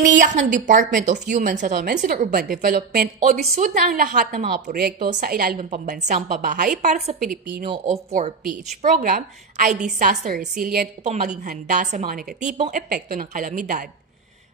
Tiniyak ng Department of Human Settlements and Urban Development o DSUD na ang lahat ng mga proyekto sa ilalim ng pambansang pabahay para sa Pilipino o 4PH program ay disaster resilient upang maging handa sa mga negatibong epekto ng kalamidad.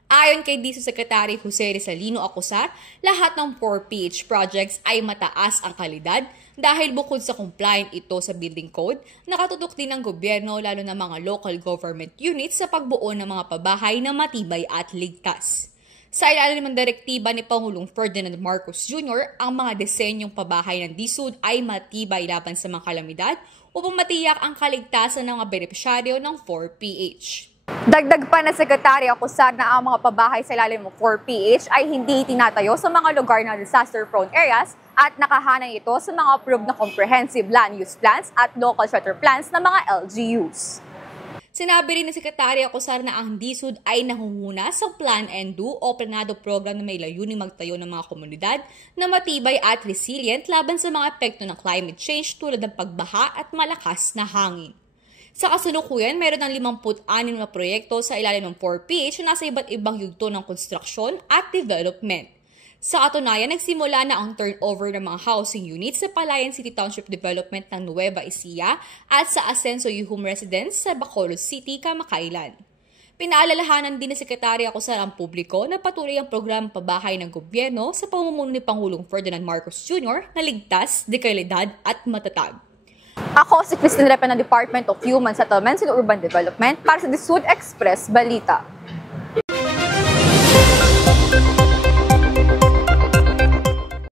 Ayon kay DSUD Secretary Jose Rizalino Acosar, lahat ng 4PH projects ay mataas ang kalidad dahil bukod sa compliant ito sa building code, nakatutok din ng gobyerno lalo na mga local government units sa pagbuo ng mga pabahay na matibay at ligtas. Sa ilalim ng direktiba ni Pangulong Ferdinand Marcos Jr., ang mga disenyong pabahay ng DSUD ay matibay laban sa mga kalamidad upang matiyak ang kaligtasan ng mga benepisyaryo ng 4PH. Dagdag pa na Sekretary Acosar na ang mga pabahay sa ilalim ng 4PH ay hindi tinatayo sa mga lugar na disaster-prone areas at nakahanay ito sa mga approved na comprehensive land use plans at local shelter plans ng mga LGUs. Sinabi rin ni Sekretary Acosar na ang DSUD ay nangunguna sa Plan and Do o planado program na may layuning magtayo ng mga komunidad na matibay at resilient laban sa mga epekto ng climate change tulad ng pagbaha at malakas na hangin. Sa kasalukuyan, mayroon ng 56 na proyekto sa ilalim ng 4PH na nasa iba't ibang yugto ng konstruksyon at development. Sa katunayan, nagsimula na ang turnover ng mga housing units sa Palayan City Township Development ng Nueva Ecija at sa Ascenso Yuhum Residence sa Bacolod City, Kamakailan. Pinaalalahanan din ni Sekretary Acosar ang publiko na patuloy ang programang pabahay ng gobyerno sa pamumuno ni Pangulong Ferdinand Marcos Jr. na ligtas, de kalidad at matatag. Ako si Christine Repe ng Department of Human Settlements and Urban Development para sa DSUD Express Balita.